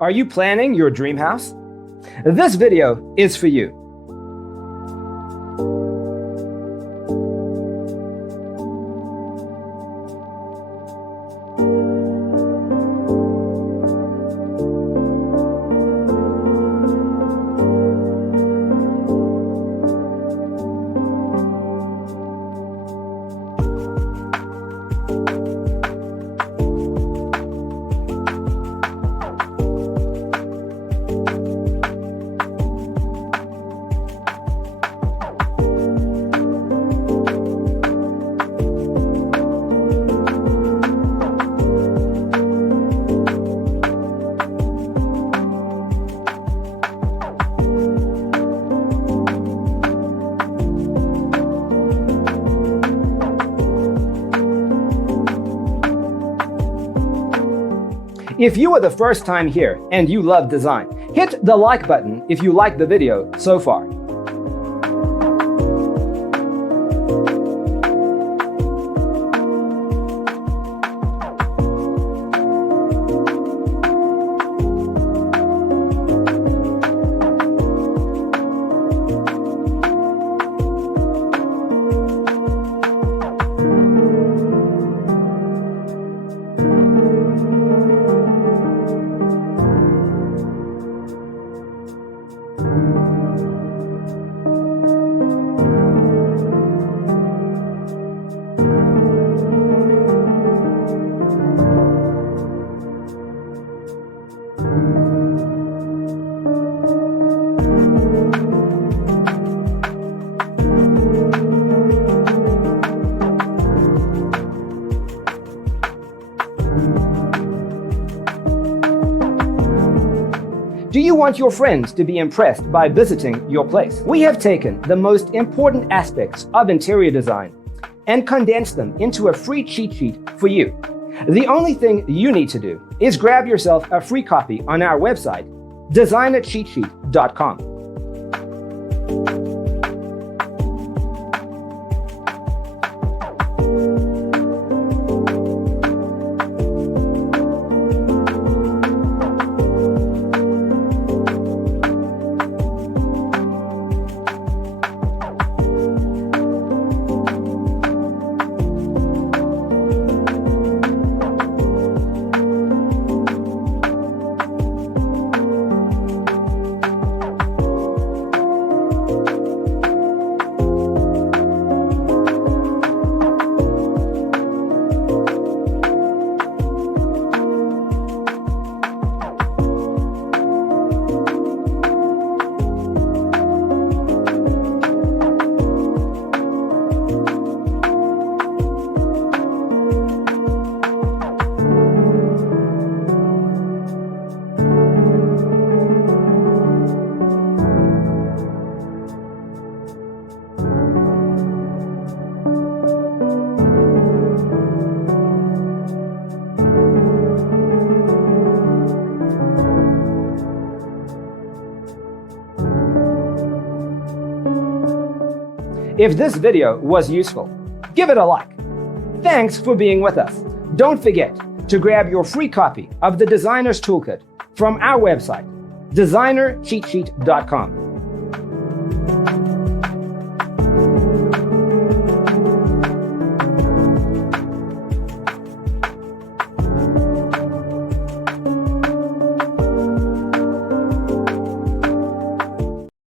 Are you planning your dream house? This video is for you. If you are the first time here and you love design, hit the like button if you like the video so far. Do you want your friends to be impressed by visiting your place? We have taken the most important aspects of interior design and condensed them into a free cheat sheet for you. The only thing you need to do is grab yourself a free copy on our website, designercheatsheet.com. If this video was useful, give it a like. Thanks for being with us. Don't forget to grab your free copy of the Designer's Toolkit from our website, designercheatsheet.com.